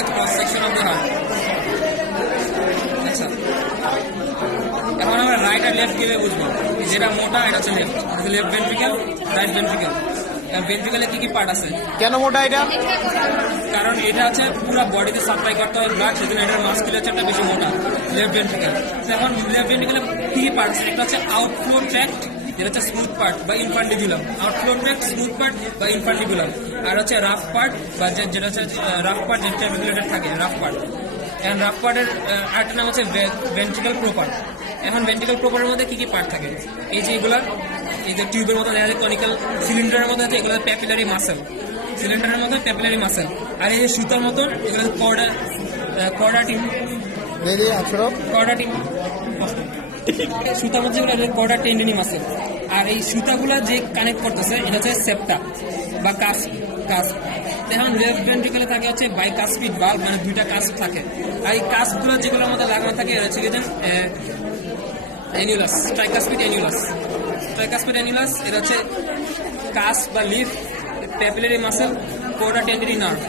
the cross section of the heart. আচ্ছা, এখন আমরা রাইট আর লেফট কিভাবে বুঝবো? যেটা মোটা এটা হচ্ছে লেফট ভেন্ট্রিকেল, রাইট ভেন্ট্রিকেল। ভেন্ট্রিকেলে কি কি পার্ট আছে? কেন মোটা এটা? কারণ এটা হচ্ছে পুরো বডিতে সাপ্লাই করতে হয় ব্লাড, সেজন্য এটার মাসকুলেচারটা বেশি মোটা, লেফট ভেন্ট্রিকেল। এখন লেফট ভেন্ট্রিকেলে কি কি পার্ট আছে? একটা হচ্ছে আউটফ্লো ট্র্যাক্ট, যেটা হচ্ছে স্মুথ পার্ট বা infundibulum. Outflow tract, smooth part বা ইনফান্ডিবুলাম। আর হচ্ছে রাফ পার্ট বা যেটা হচ্ছে রাফ পার্ট, যেটা রেগুলেটেড থাকে, রাফ পার্ট। এখন রাফ পার্টের আরেকটা নাম হচ্ছে ভেন্ট্রিকেল প্রপার। এখন ভেন্ট্রিকেল প্রপারের মধ্যে কি কি পার্ট থাকে? এই যে এগুলা, এই যে টিউবের মতো দেখা যায় কনিক্যাল সিলিন্ডারের মতো আছে, এগুলো প্যাপিলারি মাসেল, সিলিন্ডারের মতো প্যাপিলারি মাসেল। আর এই যে সুতার মতন এগুলো কর্ডাটিন, কর্ডাটিন সুতার মধ্যে যেগুলো কর্ডা টেন্ডিনি মাসেল। আর এই সুতাগুলা যে কানেক্ট করতেছে এটা হচ্ছে সেপ্টা বা কাস্প। এখন লেফট ভেন্ট্রিকেলে থাকে হচ্ছে বাইকাস্পিড বাল্ব, মানে দুইটা কাস্প থাকে। আর এই কাস্পগুলো যেগুলোর মধ্যে লাগানো থাকে এটা হচ্ছে অ্যানিউলাস, ট্রাইকাস্পিড অ্যানিউলাস। ট্রাইকাস্পিড অ্যানিউলাস এটা হচ্ছে কাস্প বা লিফ, প্যাপিলারি মাসেল, কোডা টেন্ডিনি নার্ভ।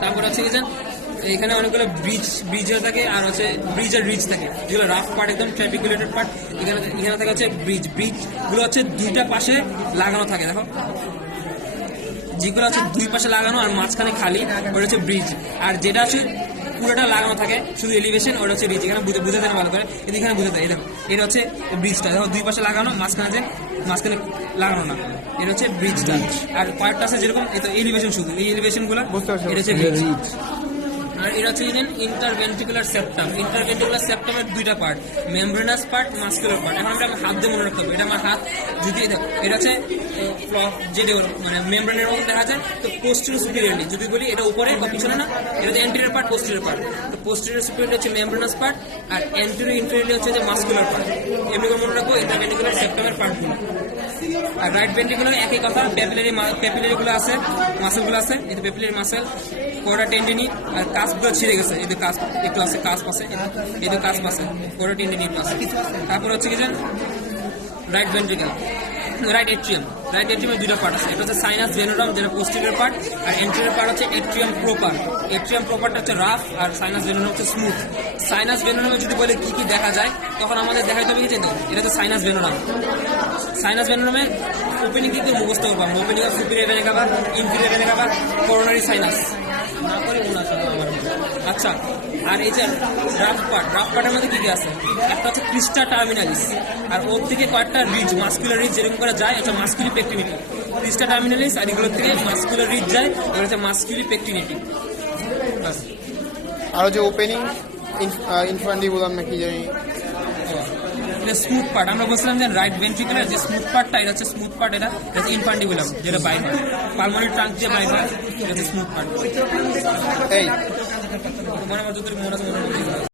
তারপর হচ্ছে এখানে অনেকগুলো ব্রিজের থাকে, আর হচ্ছে ব্রিজের রিচ থাকে, যেগুলো রাফ পার্ট, একদম ট্রাপিকুলেটেড পার্ট। এখানে থাকে হচ্ছে ব্রিজগুলো হচ্ছে দুইটা পাশে লাগানো থাকে। দেখো, যেগুলো হচ্ছে দুই পাশে লাগানো আর মাঝখানে খালি, ওটা হচ্ছে ব্রিজ। আর যেটা হচ্ছে পুরোটা লাগানো থাকে শুধু এলিভেশন, ওটা হচ্ছে রিচ। এখানে বুঝে দেয় ভালো করে, এখানে বুঝে দেয়। দেখো, এটা হচ্ছে ব্রিজটা, দেখো দুই পাশে লাগানো, মাঝখানে লাগানো না, এটা হচ্ছে ব্রিজটা। আর পার্টটা আছে যেরকম এলিভেশন, শুধু এই এলিভেশনগুলো, এটা হচ্ছে রিচ। আর এটা হচ্ছে ইন্টারভেন্ট্রিকুলার সেপ্টাম। ইন্টারভেন্ট্রিকুলার সেপ্টামের দুইটা part, membranous part, muscular part. এখন আমরা হাত দিয়ে মনে রাখতে হবে, এটা আমার হাত। যদি এটা হচ্ছে যেটা মানে মেমব্রেনের মতো দেখা যায়, তো পোস্টেরিয়র সুপিরিয়রলি যদি বলি এটা উপরে বা পিছনে না, এটা হচ্ছে অ্যান্টেরিয়র পার্ট, পোস্টেরিয়র পার্ট। তো পোস্টেরিয়র সুপিরিয়রলি হচ্ছে মেমব্রেনাস পার্ট, আর অ্যান্টেরিয়র ইনফেরিয়রলি হচ্ছে যে মাসকুলার পার্ট। এমনি করে মনে রাখবো ইন্টারভেন্ট্রিকুলার সেপ্টামের পার্টগুলো। আর রাইট ভেন্ট্রিকুলার একই কথা, প্যাপিলারিগুলো আছে, মাসেলগুলো আছে, এই প্যাপিলারি মাসেল, কোডা টেন্ডিনি। আর কাস্পগুলো ছিঁড়ে গেছে, এই যে কাস্প একটু আছে, কাস্প আছে, এই যে কাস্প আছে, কোডা টেন্ডিনি আছে। তারপর হচ্ছে কি যে right ventricle, right atrium. Right এট্রিয়ামের দুটো পার্ট আছে, এটা হচ্ছে সাইনাস ভেনোরাম, যেটা পোস্টেরিয়র পার্ট, আর এন্টেরিয়র পার্ট হচ্ছে এট্রিয়াম প্রপার। এট্রিয়াম প্রপারটা হচ্ছে রাফ, আর সাইনাস ভেনোরাম হচ্ছে স্মুথ। সাইনাস ভেনোরামে যদি বলে কি কি দেখা যায়, তখন আমাদের দেখাইতে হবে কি যে এটা হচ্ছে সাইনাস ভেনোরাম। সাইনাস ভেনোরামের ওপেনিং কিন্তু মুখস্থ করবো, opening of superior vena CAVA, inferior vena CAVA, coronary sinus না করে আমার। আচ্ছা, আর এই যে রাফ পার্টের মধ্যে কি কি আছে? একটা হচ্ছে ক্রিস্টা টার্মিনালিস, আর ওর থেকে কয়েকটা রিজ, মাস্কুলার রিজ যেরকম করে যায়, এটা মাস্কুলি পেকটিনিটি। ক্রিস্টা টার্মিনালিস, আর এগুলোর থেকে মাস্কুলার রিজ যায়, এগুলো হচ্ছে মাস্কুলি পেকটিনিটি। আর যে ওপেনিং ইনফান্ডিবুলাম নাকি জানি, এটা স্মুথ পার্ট। আমরা বলছিলাম যে রাইট ভেন্ট্রিকুলার যে স্মুথ পার্টটা, এটা হচ্ছে স্মুথ পার্ট, এটা ইনফান্ডিবুলাম, যেটা বাইর হয় পালমোনারি ট্রাঙ্ক দিয়ে বাইর হয়, এটা হচ্ছে স্মুথ পার্ট। এই মনে আমার যদি মনে আছে